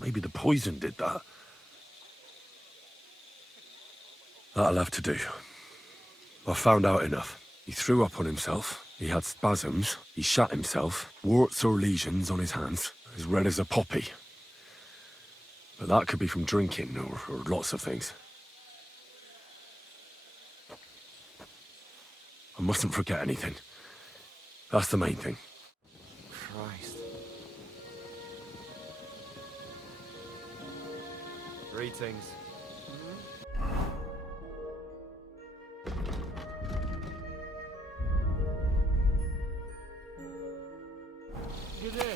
Maybe the poison did that. That'll have to do. I found out enough. He threw up on himself, he had spasms, he shat himself, warts or lesions on his hands, as red as a poppy. But that could be from drinking, or lots of things. I mustn't forget anything. That's the main thing. Christ. Greetings. Good day.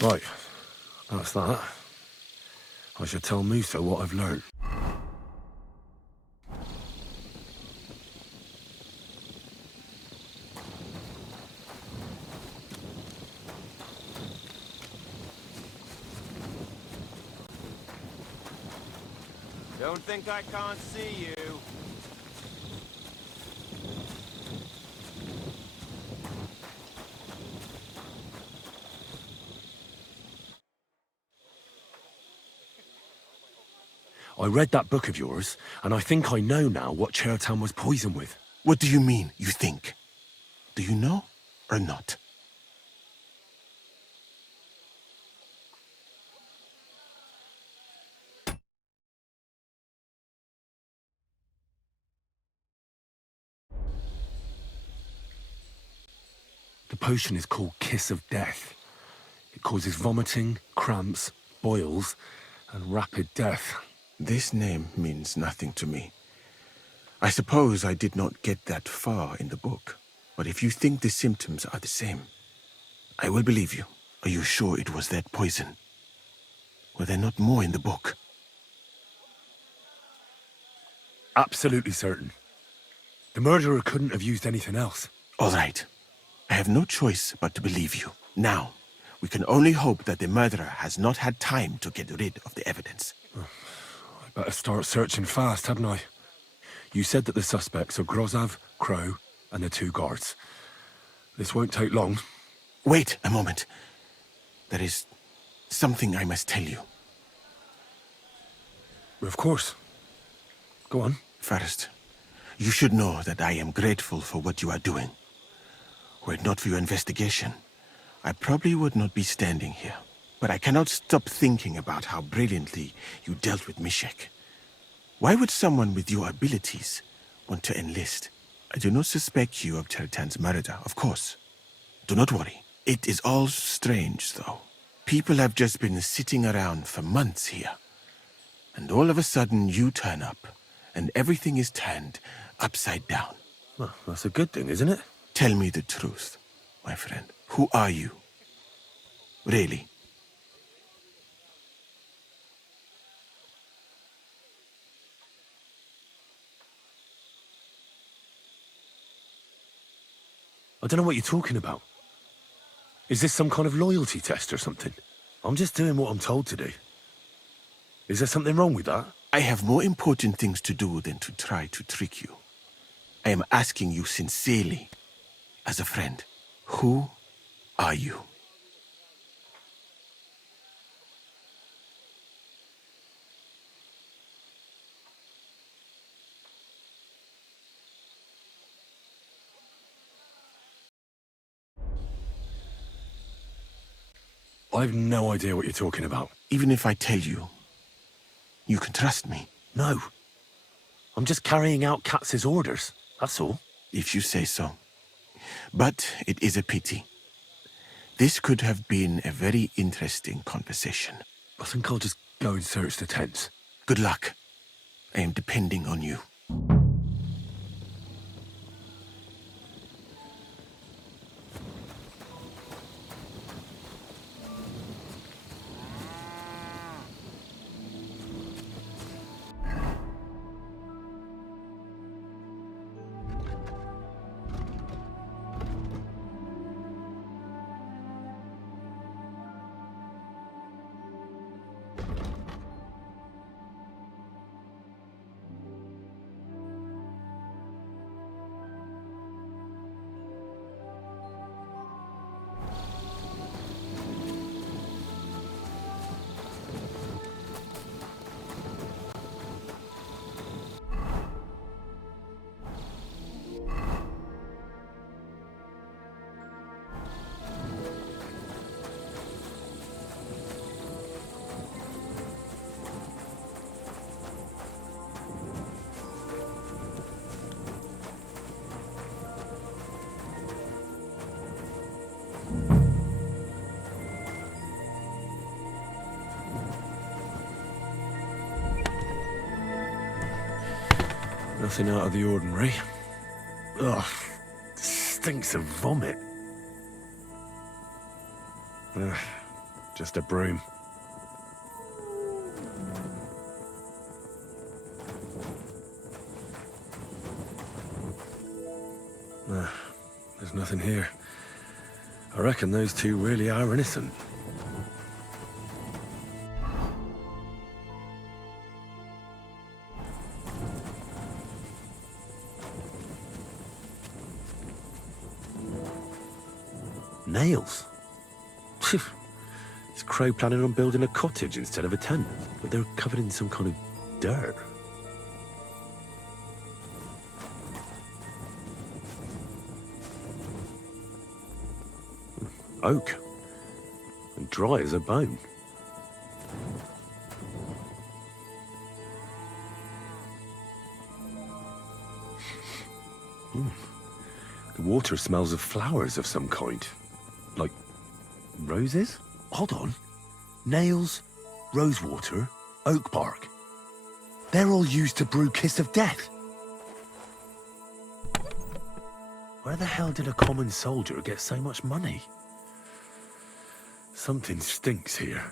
Right, that's that. I should tell Musa what I've learned. Don't think I can't see you. I read that book of yours, and I think I know now what Chertown was poisoned with. What do you mean, you think? Do you know or not? The potion is called Kiss of Death. It causes vomiting, cramps, boils, and rapid death. This name means nothing to me. I suppose I did not get that far in the book, but if you think the symptoms are the same, I will believe you. Are you sure it was that poison? Were there not more in the book? Absolutely certain. The murderer couldn't have used anything else. All right. I have no choice but to believe you. Now, we can only hope that the murderer has not had time to get rid of the evidence. I better start searching fast, hadn't I? You said that the suspects are Grozav, Crow, and the two guards. This won't take long. Wait a moment. There is something I must tell you. Of course. Go on. First, you should know that I am grateful for what you are doing. Were it not for your investigation, I probably would not be standing here. But I cannot stop thinking about how brilliantly you dealt with Mishek. Why would someone with your abilities want to enlist I do not suspect you of Tertan's murder, of course. Do not worry. It is all strange, though. People have just been sitting around for months here. And all of a sudden you turn up, and everything is turned upside down. Well, that's a good thing, isn't it? Tell me the truth, my friend. Who are you? Really? I don't know what you're talking about. Is this some kind of loyalty test or something? I'm just doing what I'm told to do. Is there something wrong with that? I have more important things to do than to try to trick you. I am asking you sincerely, as a friend. Who are you? I've no idea what you're talking about. Even if I tell you, you can trust me. No. I'm just carrying out Katz's orders, that's all. If you say so. But it is a pity. This could have been a very interesting conversation. I think I'll just go and search the tents. Good luck. I am depending on you. Nothing out of the ordinary. Ugh, stinks of vomit. Ugh, just a broom. There's nothing here. I reckon those two really are innocent. Nails? Is Crow planning on building a cottage instead of a tent? But they're covered in some kind of dirt. Oak. And dry as a bone. The water smells of flowers of some kind. Like roses? Hold on. Nails, rosewater, oak bark. They're all used to brew Kiss of Death. Where the hell did a common soldier get so much money? Something stinks here.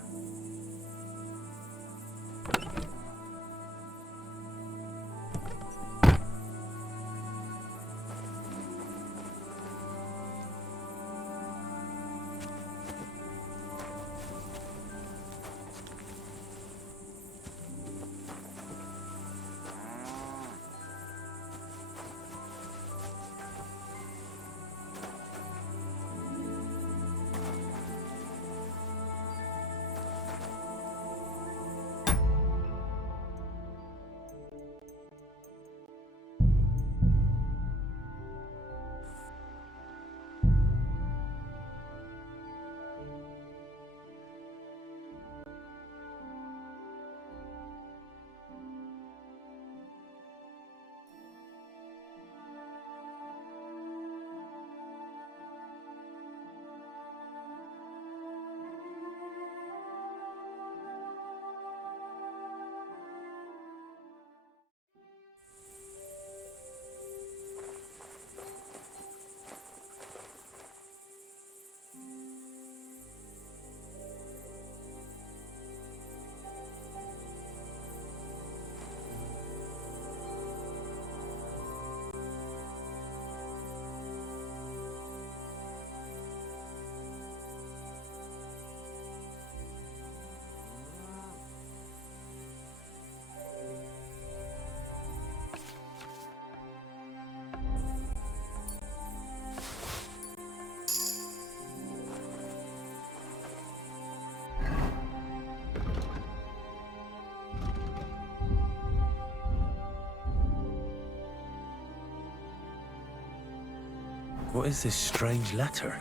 What is this strange letter?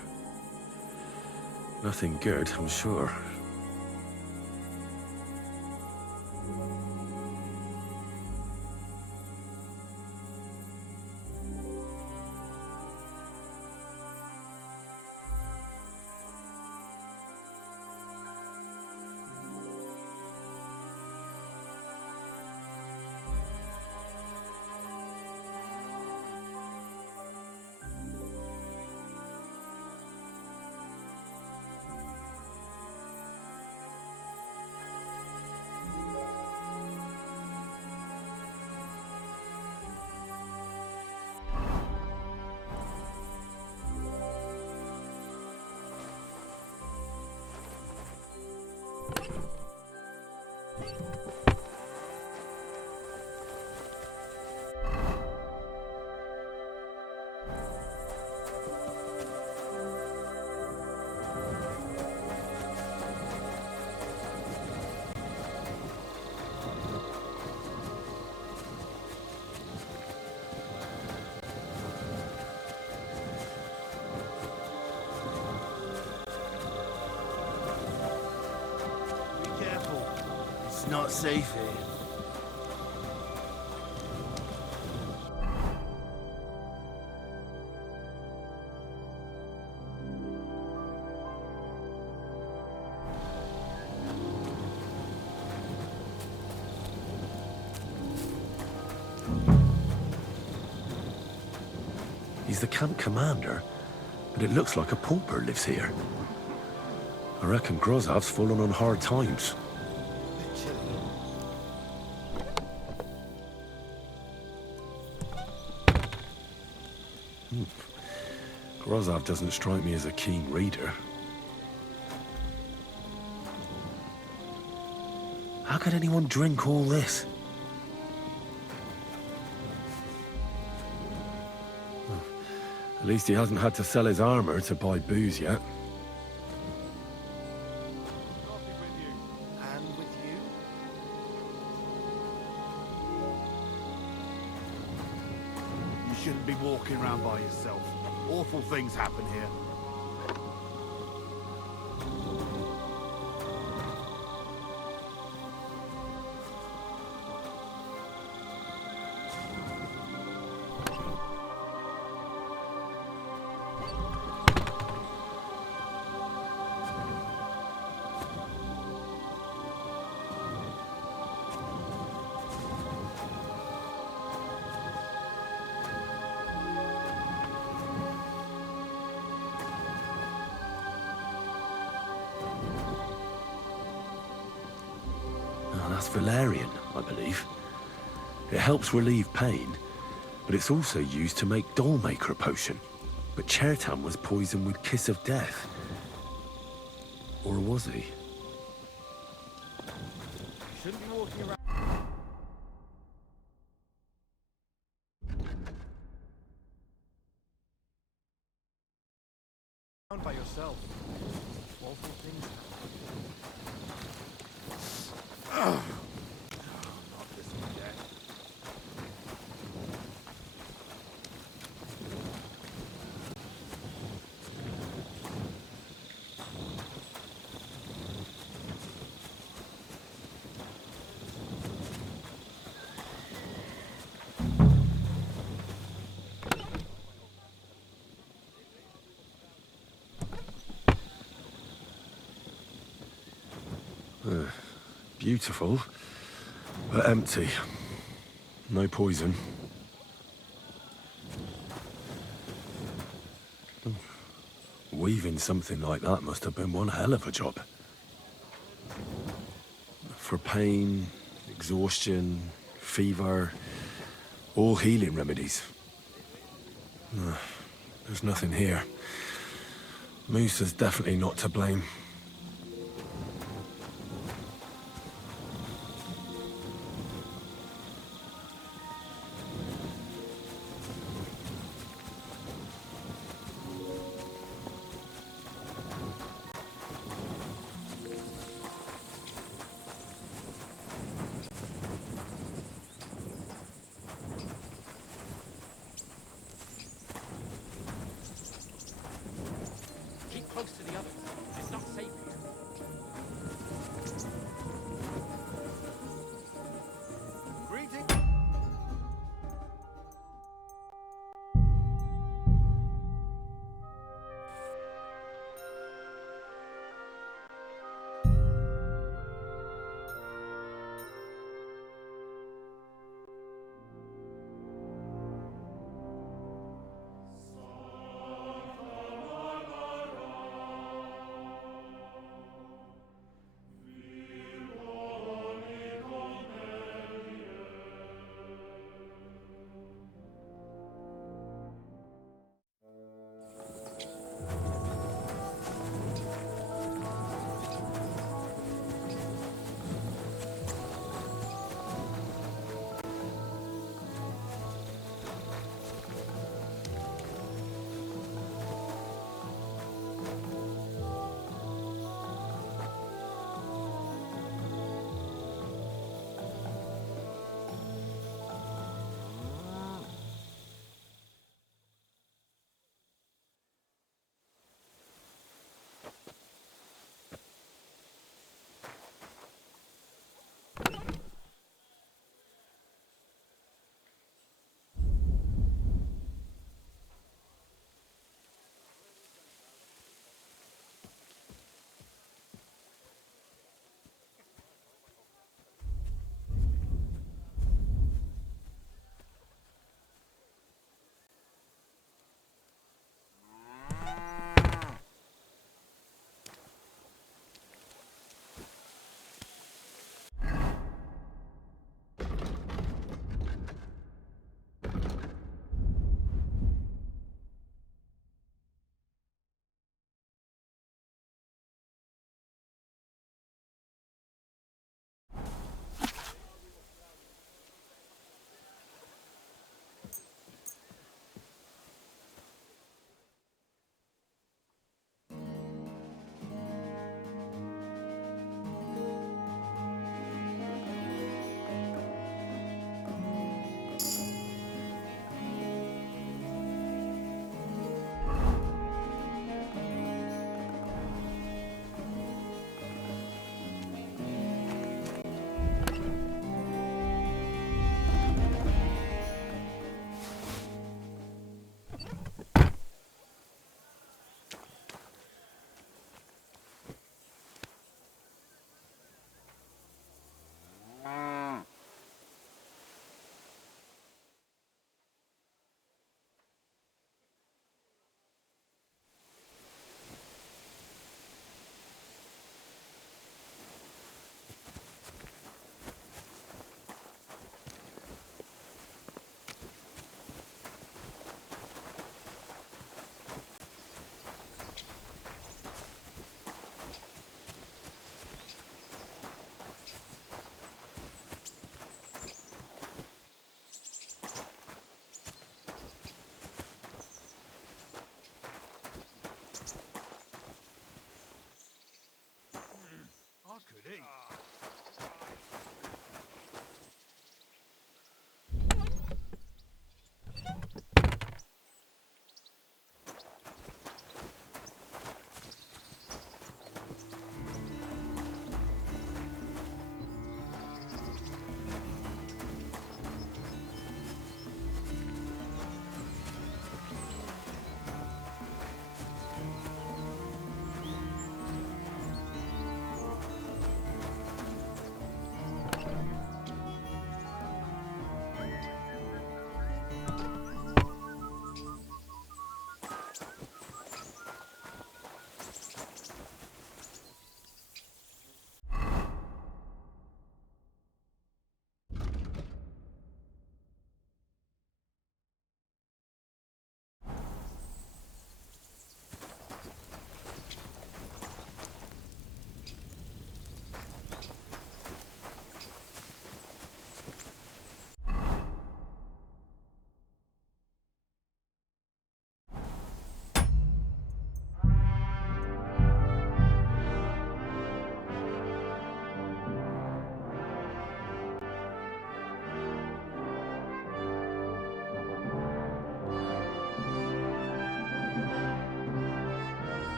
Nothing good, I'm sure. Be careful. It's not safe here. He's the camp commander, but it looks like a pauper lives here. I reckon Grozav's fallen on hard times. Grozav doesn't strike me as a keen reader. How could anyone drink all this? At least he hasn't had to sell his armor to buy booze yet. And with you? You shouldn't be walking around by yourself. Awful things happen here. That's valerian, I believe. It helps relieve pain, but it's also used to make Dollmaker potion. But Chertan was poisoned with Kiss of Death. Or was he? You shouldn't be walking around by yourself. Awful things happen. Not this again. Beautiful, but empty. No poison. Weaving something like that must have been one hell of a job. For pain, exhaustion, fever, all healing remedies. There's nothing here. Musa's definitely not to blame.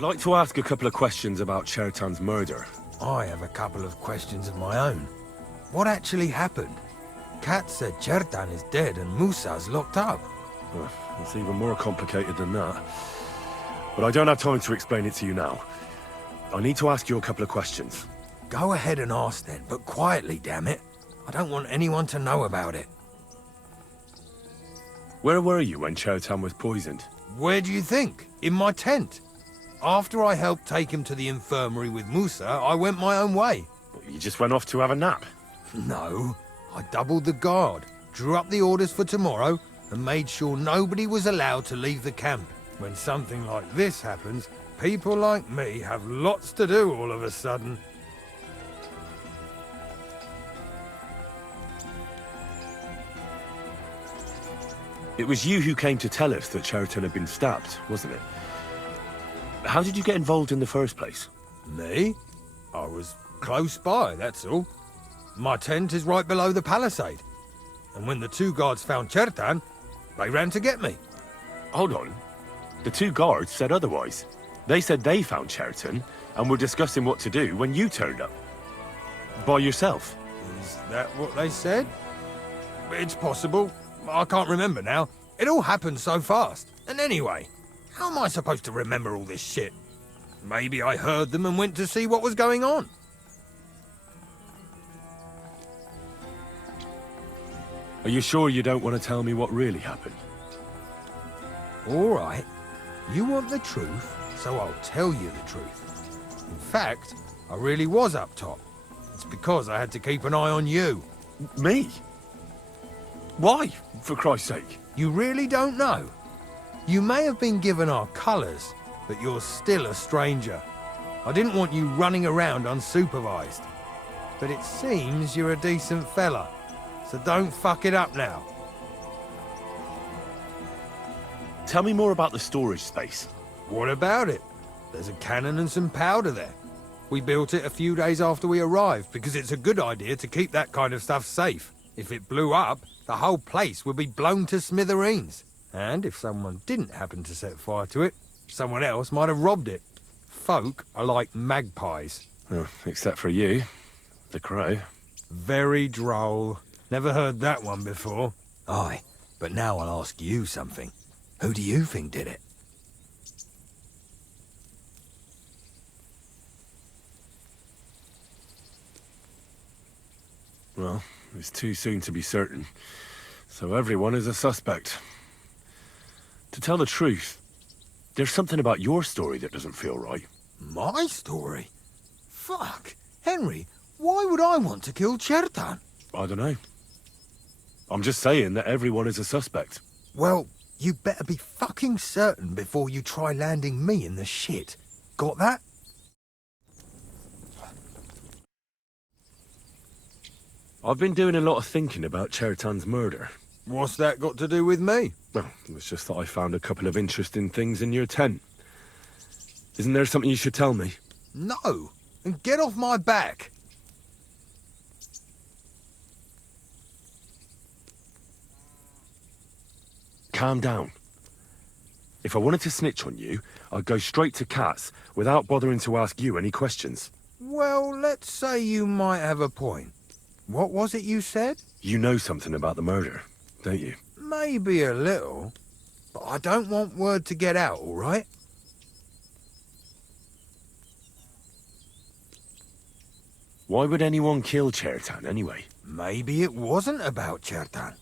I'd like to ask a couple of questions about Chertan's murder. I have a couple of questions of my own. What actually happened? Kat said Chertan is dead and Musa's locked up. It's even more complicated than that. But I don't have time to explain it to you now. I need to ask you a couple of questions. Go ahead and ask then, but quietly, damn it. I don't want anyone to know about it. Where were you when Chertan was poisoned? Where do you think? In my tent. After I helped take him to the infirmary with Musa, I went my own way. You just went off to have a nap? No, I doubled the guard, drew up the orders for tomorrow, and made sure nobody was allowed to leave the camp. When something like this happens, people like me have lots to do all of a sudden. It was you who came to tell us that Chertan had been stabbed, wasn't it? How did you get involved in the first place? Me? I was close by, that's all. My tent is right below the palisade. And when the two guards found Chertan, they ran to get me. Hold on. The two guards said otherwise. They said they found Chertan and were discussing what to do when you turned up. By yourself. Is that what they said? It's possible. I can't remember now. It all happened so fast. And anyway, how am I supposed to remember all this shit? Maybe I heard them and went to see what was going on. Are you sure you don't want to tell me what really happened? All right. You want the truth, so I'll tell you the truth. In fact, I really was up top. It's because I had to keep an eye on you. Me? Why, for Christ's sake? You really don't know? You may have been given our colours, but you're still a stranger. I didn't want you running around unsupervised. But it seems you're a decent fella, so don't fuck it up now. Tell me more about the storage space. What about it? There's a cannon and some powder there. We built it a few days after we arrived because it's a good idea to keep that kind of stuff safe. If it blew up, the whole place would be blown to smithereens. And if someone didn't happen to set fire to it, someone else might have robbed it. Folk are like magpies. Oh, except for you, the crow. Very droll. Never heard that one before. Aye, but now I'll ask you something. Who do you think did it? Well, it's too soon to be certain. So everyone is a suspect. To tell the truth, there's something about your story that doesn't feel right. My story? Fuck. Henry, why would I want to kill Chertan? I don't know. I'm just saying that everyone is a suspect. Well, you better be fucking certain before you try landing me in the shit. Got that? I've been doing a lot of thinking about Chertan's murder. What's that got to do with me? Well, it's just that I found a couple of interesting things in your tent. Isn't there something you should tell me? No. And get off my back. Calm down. If I wanted to snitch on you, I'd go straight to Kat's without bothering to ask you any questions. Well, let's say you might have a point. What was it you said? You know something about the murder, don't you? Maybe a little. But I don't want word to get out, all right? Why would anyone kill Chertan anyway? Maybe it wasn't about Chertan.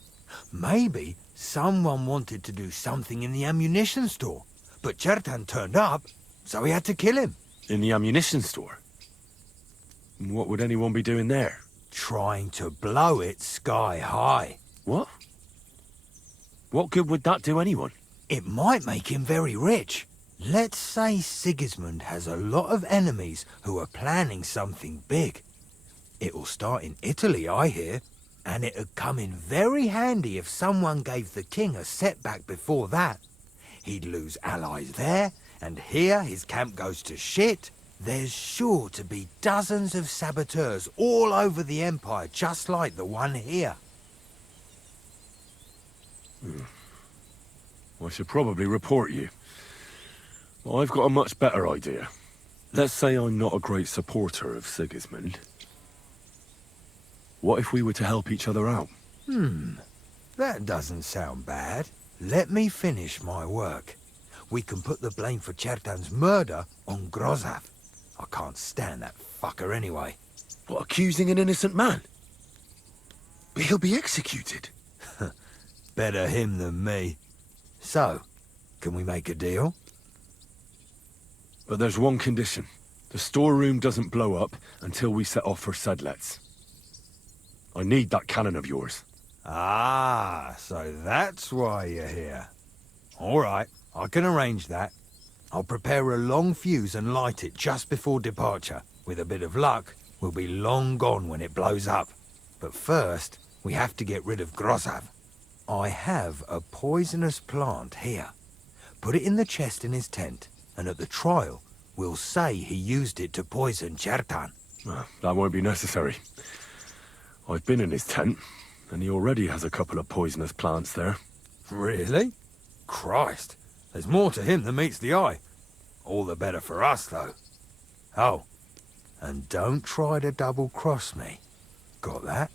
Maybe someone wanted to do something in the ammunition store. But Chertan turned up, so we had to kill him. In the ammunition store? What would anyone be doing there? Trying to blow it sky high. What? What good would that do anyone? It might make him very rich. Let's say Sigismund has a lot of enemies who are planning something big. It'll start in Italy, I hear, and it'd come in very handy if someone gave the king a setback before that. He'd lose allies there, and here his camp goes to shit. There's sure to be dozens of saboteurs all over the Empire, just like the one here. I should probably report you. I've got a much better idea. Let's say I'm not a great supporter of Sigismund. What if we were to help each other out? That doesn't sound bad. Let me finish my work. We can put the blame for Chertan's murder on Grozav. I can't stand that fucker anyway. What, accusing an innocent man? But he'll be executed. Better him than me. So, can we make a deal? But there's one condition. The storeroom doesn't blow up until we set off for Sedlets. I need that cannon of yours. Ah, so that's why you're here. All right, I can arrange that. I'll prepare a long fuse and light it just before departure. With a bit of luck, we'll be long gone when it blows up. But first, we have to get rid of Grozav. I have a poisonous plant here. Put it in the chest in his tent, and at the trial, we'll say he used it to poison Chertan. That won't be necessary. I've been in his tent, and he already has a couple of poisonous plants there. Really? Christ, there's more to him than meets the eye. All the better for us, though. Oh, and don't try to double-cross me. Got that?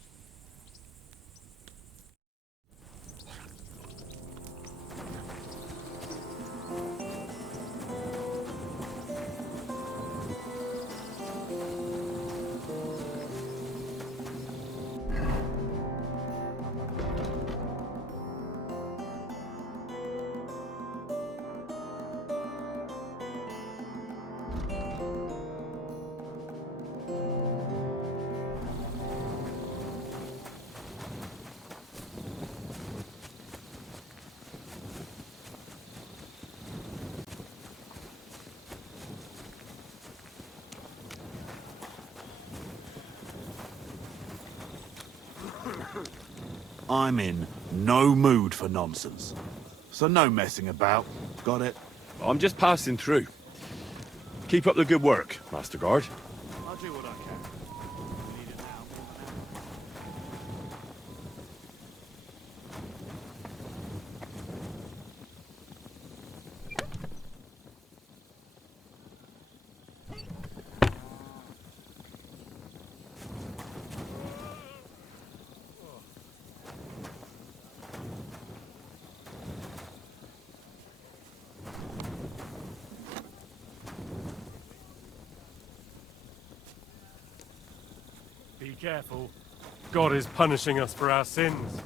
I'm in no mood for nonsense. So no messing about. Got it? I'm just passing through. Keep up the good work, Master Guard. I'll do what I can. We need it now more than ever. Be careful. God is punishing us for our sins.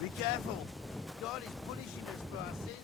Be careful. God is punishing us for our sins.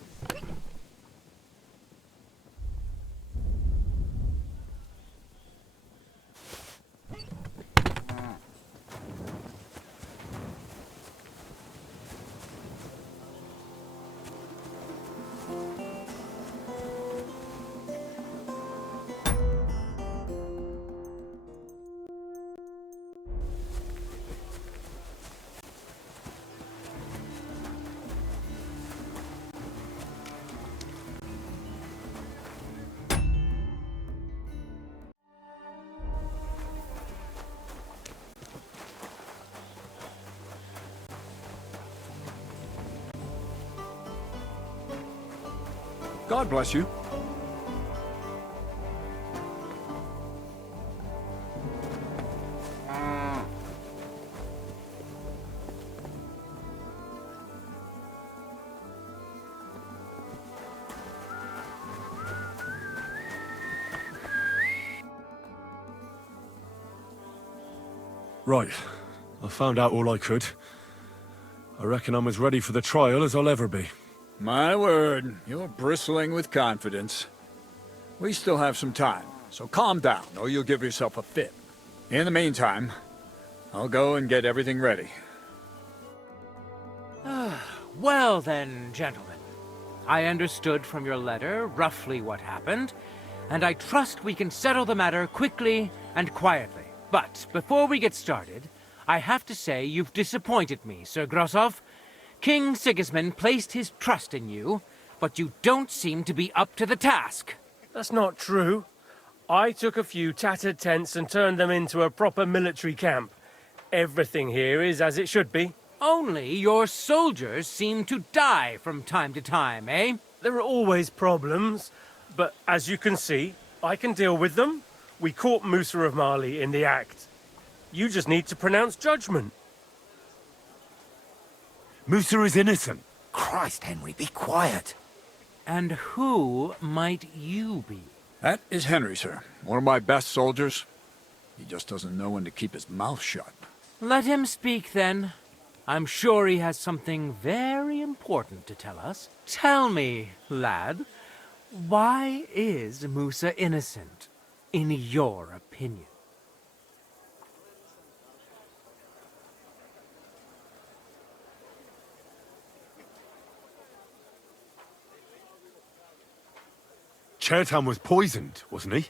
God bless you. Right. I found out all I could. I reckon I'm as ready for the trial as I'll ever be. My word, you're bristling with confidence. We still have some time, so calm down, or you'll give yourself a fit. In the meantime, I'll go and get everything ready. Well then, gentlemen. I understood from your letter roughly what happened, and I trust we can settle the matter quickly and quietly. But before we get started, I have to say you've disappointed me, Sir Grosov. King Sigismund placed his trust in you, but you don't seem to be up to the task. That's not true. I took a few tattered tents and turned them into a proper military camp. Everything here is as it should be. Only your soldiers seem to die from time to time, eh? There are always problems, but as you can see, I can deal with them. We caught Musa of Mali in the act. You just need to pronounce judgment. Musa is innocent. Christ, Henry, be quiet. And who might you be? That is Henry, sir. One of my best soldiers. He just doesn't know when to keep his mouth shut. Let him speak, then. I'm sure he has something very important to tell us. Tell me, lad, why is Musa innocent, in your opinion? Chertan was poisoned, wasn't he?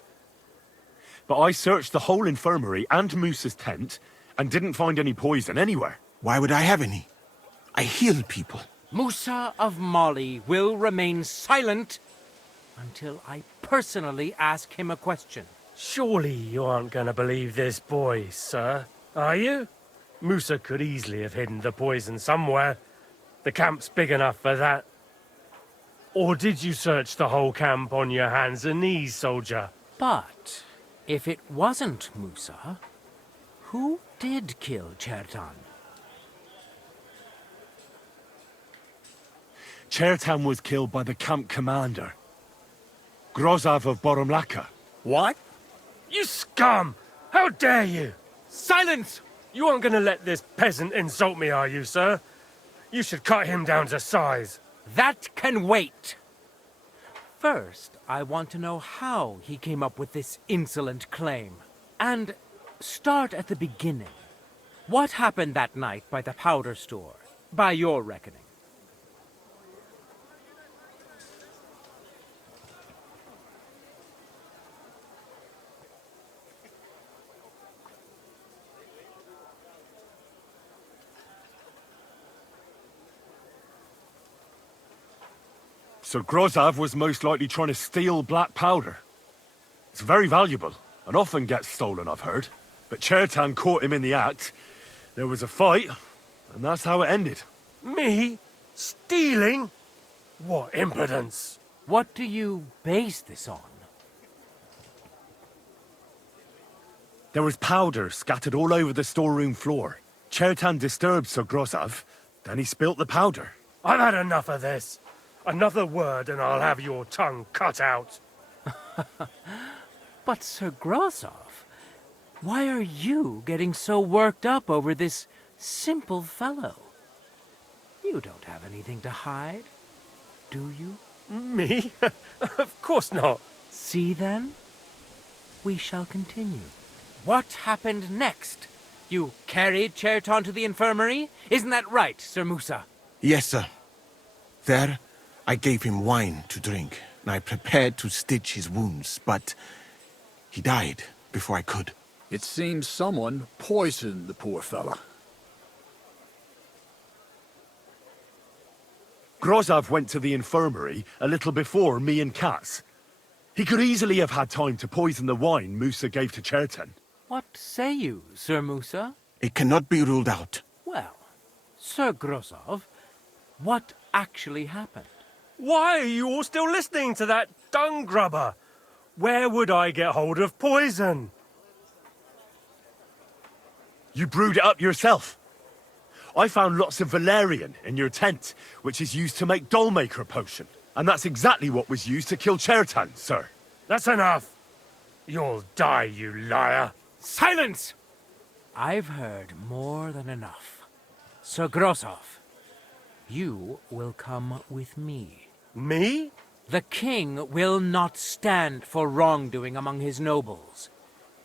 But I searched the whole infirmary and Musa's tent and didn't find any poison anywhere. Why would I have any? I heal people. Musa of Mali will remain silent until I personally ask him a question. Surely you aren't going to believe this boy, sir, are you? Musa could easily have hidden the poison somewhere. The camp's big enough for that. Or did you search the whole camp on your hands and knees, soldier? But if it wasn't Musa, who did kill Chertan? Chertan was killed by the camp commander, Grozov of Boromlaka. What? You scum! How dare you! Silence! You aren't going to let this peasant insult me, are you, sir? You should cut him down to size. That can wait. First, I want to know how he came up with this insolent claim. And start at the beginning. What happened that night by the powder store, by your reckoning? So Grozov was most likely trying to steal black powder. It's very valuable, and often gets stolen, I've heard. But Chertan caught him in the act. There was a fight, and that's how it ended. Me? Stealing? What impudence! What do you base this on? There was powder scattered all over the storeroom floor. Chertan disturbed Sir Grozov, then he spilt the powder. I've had enough of this. Another word and I'll have your tongue cut out. But Sir Grosov, why are you getting so worked up over this simple fellow? You don't have anything to hide, do you? Me? Of course not. See then? We shall continue. What happened next? You carried Chertan to the infirmary? Isn't that right, Sir Musa? Yes, sir. There, I gave him wine to drink, and I prepared to stitch his wounds, but he died before I could. It seems someone poisoned the poor fella. Grozov went to the infirmary a little before me and Katz. He could easily have had time to poison the wine Musa gave to Chertan. What say you, Sir Musa? It cannot be ruled out. Well, Sir Grosov, what actually happened? Why are you all still listening to that dung grubber? Where would I get hold of poison? You brewed it up yourself. I found lots of valerian in your tent, which is used to make dollmaker potion. And that's exactly what was used to kill Chertan, sir. That's enough. You'll die, you liar. Silence! I've heard more than enough. Sir Grossoff, you will come with me. Me? The king will not stand for wrongdoing among his nobles.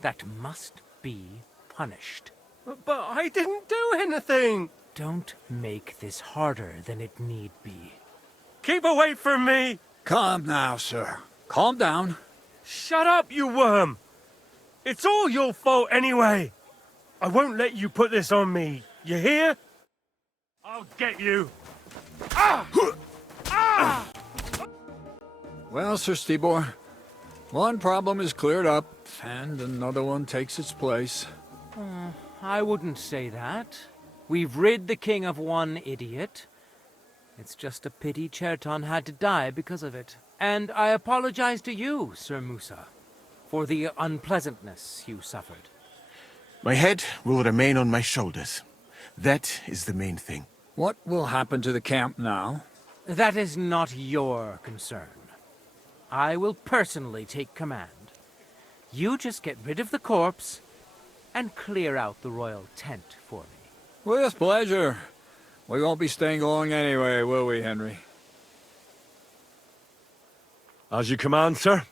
That must be punished. But I didn't do anything. Don't make this harder than it need be. Keep away from me. Calm now, sir. Calm down. Shut up, you worm. It's all your fault anyway. I won't let you put this on me. You hear? I'll get you. Ah! Ah! Well, Sir Stibor, one problem is cleared up, and another one takes its place. I wouldn't say that. We've rid the king of one idiot. It's just a pity Cherton had to die because of it. And I apologize to you, Sir Musa, for the unpleasantness you suffered. My head will remain on my shoulders. That is the main thing. What will happen to the camp now? That is not your concern. I will personally take command. You just get rid of the corpse and clear out the royal tent for me. With pleasure. We won't be staying long anyway, will we, Henry? As you command, sir.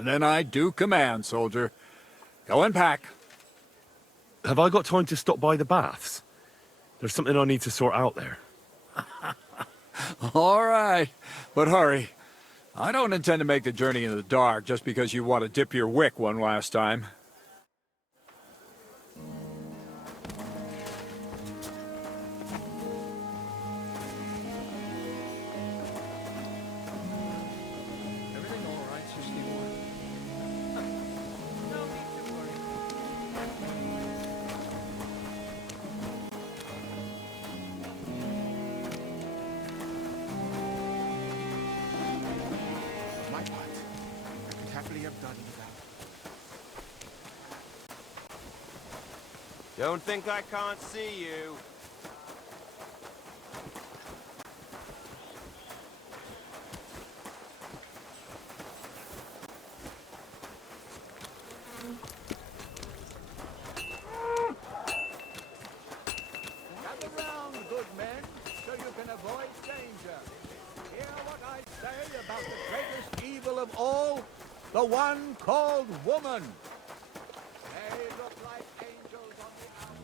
Then I do command, soldier. Go and pack. Have I got time to stop by the baths? There's something I need to sort out there. All right, but hurry. I don't intend to make the journey in the dark just because you want to dip your wick one last time. Everything all right, Sir Stibor? No need to worry. For my part, I could happily have done without. Don't think I can't see you. Gather round, good men, so you can avoid danger. Hear what I say about the greatest evil of all, the one called woman. They look like angels on the outside.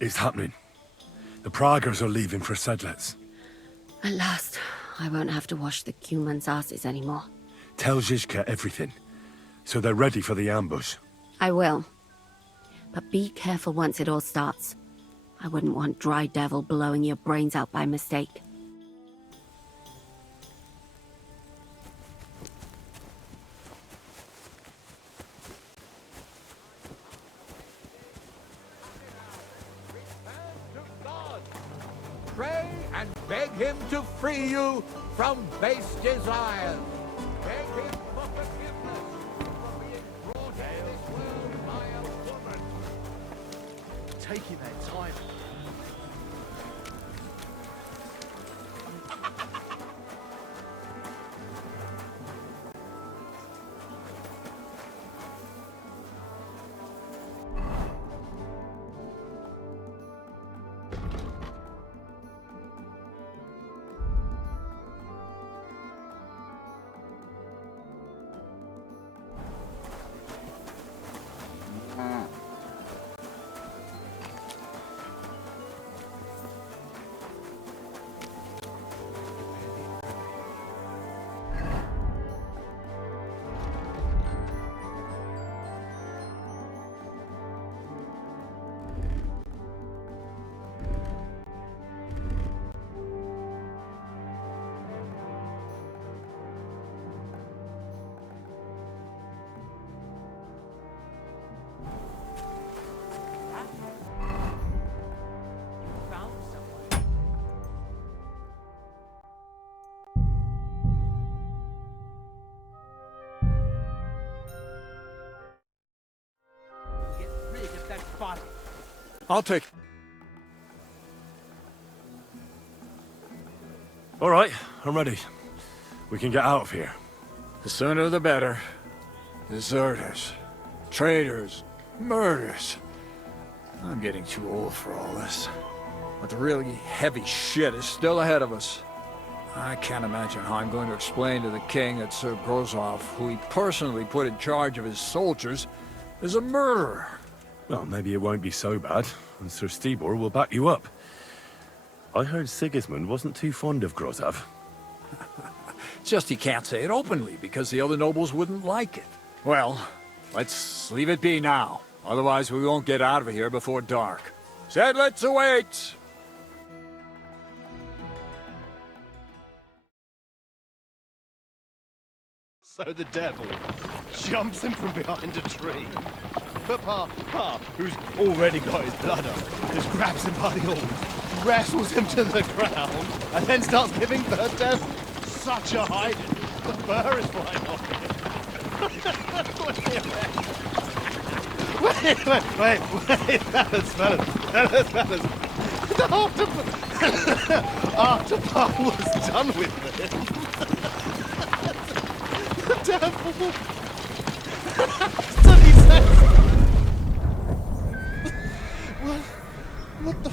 It's happening. The Praggers are leaving for Sedlets. At last, I won't have to wash the humans' asses anymore. Tell Zizka everything, so they're ready for the ambush. I will. But be careful once it all starts. I wouldn't want Dry Devil blowing your brains out by mistake. To God. Pray and beg him to free you from base desires. Beg him for forgiveness for being brought into this world by a woman. Taking their time. I'll take... All right, I'm ready. We can get out of here. The sooner the better. Deserters, traitors, murders. I'm getting too old for all this. But the really heavy shit is still ahead of us. I can't imagine how I'm going to explain to the king that Sir Grozov, who he personally put in charge of his soldiers, is a murderer. Well, maybe it won't be so bad, and Sir Stibor will back you up. I heard Sigismund wasn't too fond of Grozov. Just he can't say it openly, because the other nobles wouldn't like it. Well, let's leave it be now. Otherwise we won't get out of here before dark. Sedlitz awaits! So the devil jumps him from behind a tree. But Pa, who's already got his blood up, just grabs him by the horns, wrestles him to the ground, and then starts giving the devil such a hiding. The fur is flying off him. Wait, fellas. After Pa was done with it, the devil suddenly says, what the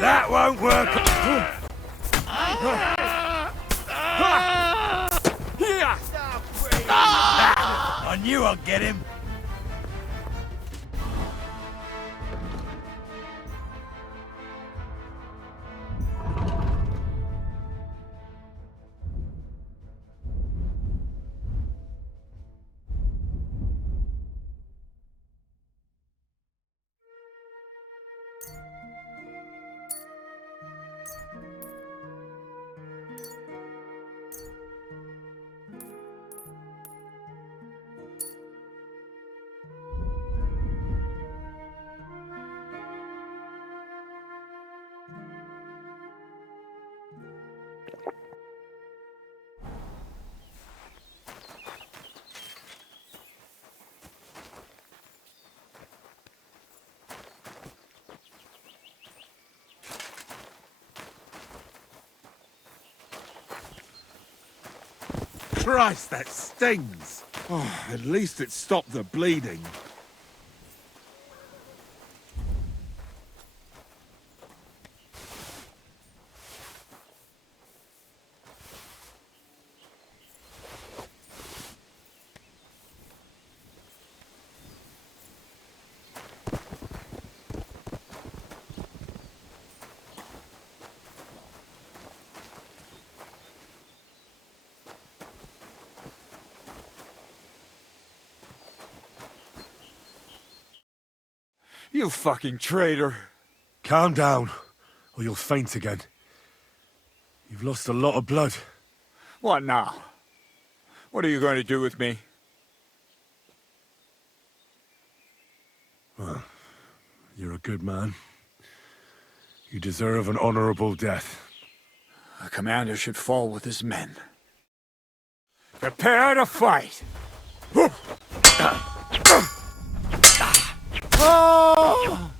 That won't work! I knew I'd get him! Christ, that stings! Oh, at least it stopped the bleeding. You fucking traitor. Calm down, or you'll faint again. You've lost a lot of blood. What now? What are you going to do with me? Well, you're a good man. You deserve an honorable death. A commander should fall with his men. Prepare to fight! Oh!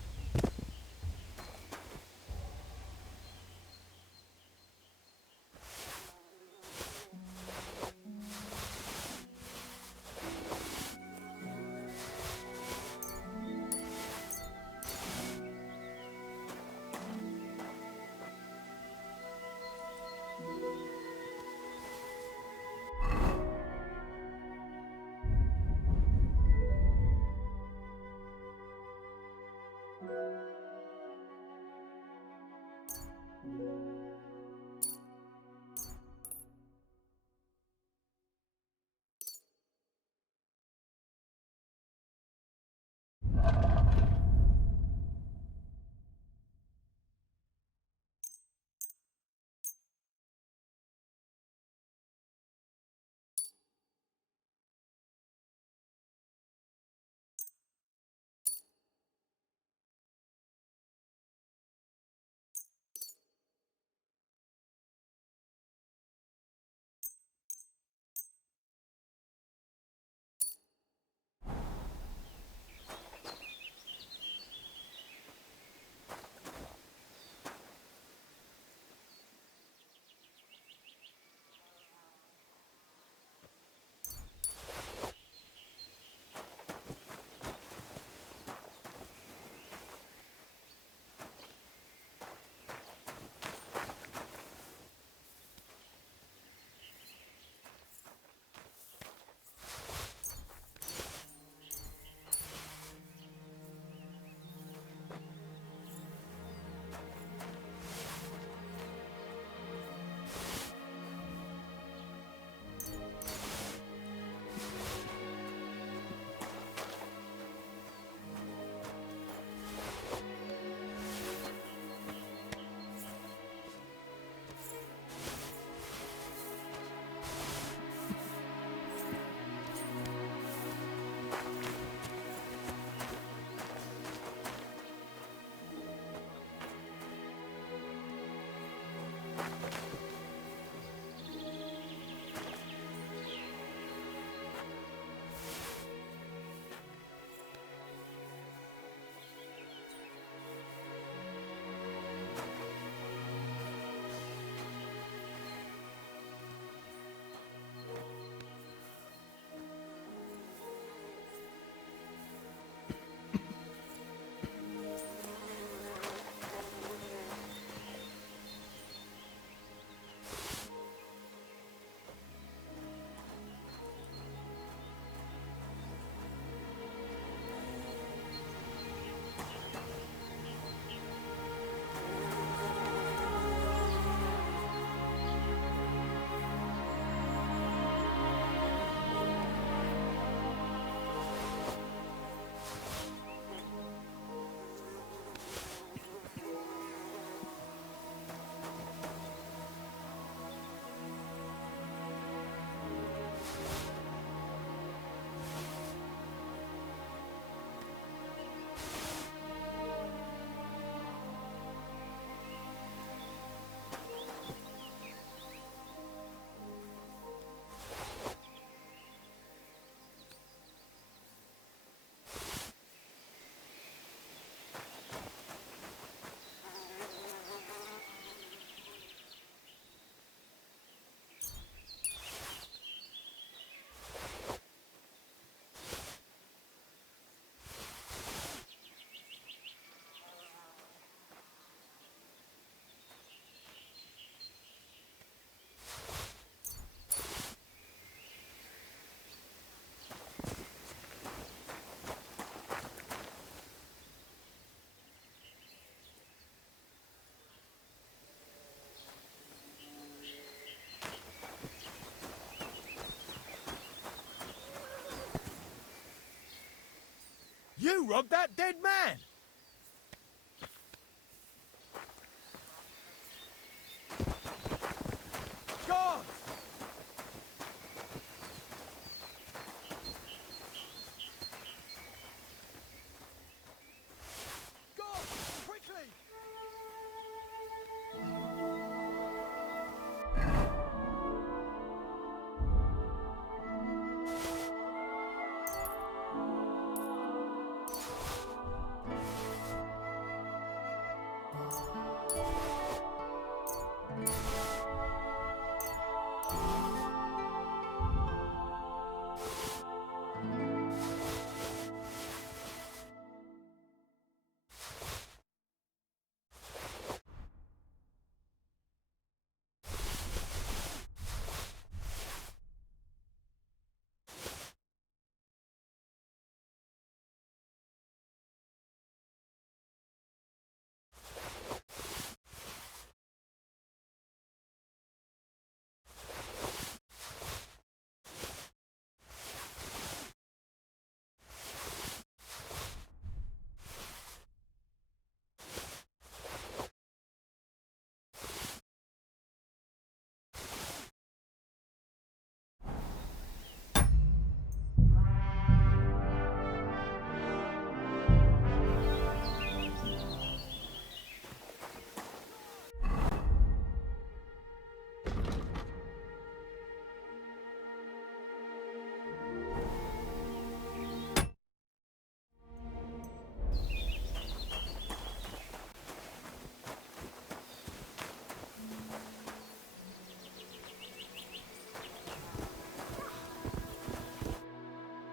You robbed that dead man!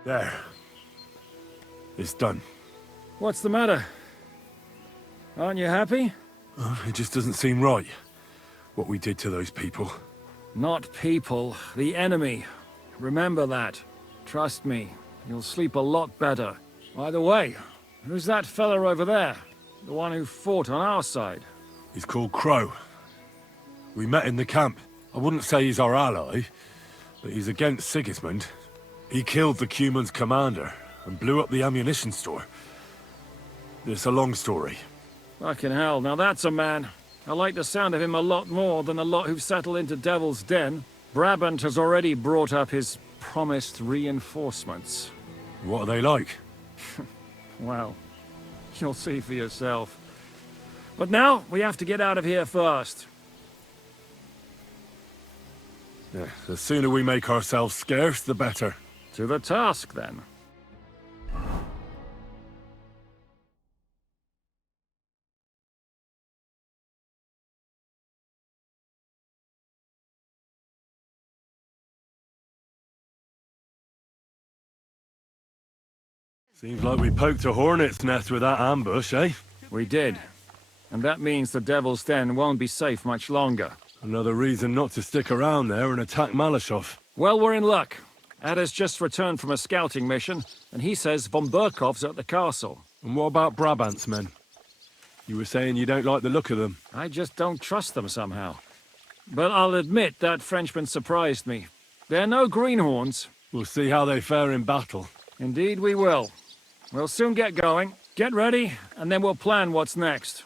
There. It's done. What's the matter? Aren't you happy? It just doesn't seem right, what we did to those people. Not people, the enemy. Remember that. Trust me, you'll sleep a lot better. By the way, who's that fella over there? The one who fought on our side? He's called Crow. We met in the camp. I wouldn't say he's our ally, but he's against Sigismund. He killed the Cuman's commander and blew up the ammunition store. It's a long story. Fucking hell, now that's a man. I like the sound of him a lot more than a lot who've settled into Devil's Den. Brabant has already brought up his promised reinforcements. What are they like? Well, you'll see for yourself. But now, we have to get out of here first. Yeah, the sooner we make ourselves scarce, the better. To the task, then. Seems like we poked a hornet's nest with that ambush, eh? We did. And that means the Devil's Den won't be safe much longer. Another reason not to stick around there and attack Malashov. Well, we're in luck. Ada's just returned from a scouting mission, and he says von Burkov's at the castle. And what about Brabant's men? You were saying you don't like the look of them. I just don't trust them somehow. But I'll admit that Frenchman surprised me. They're no greenhorns. We'll see how they fare in battle. Indeed we will. We'll soon get going. Get ready, and then we'll plan what's next.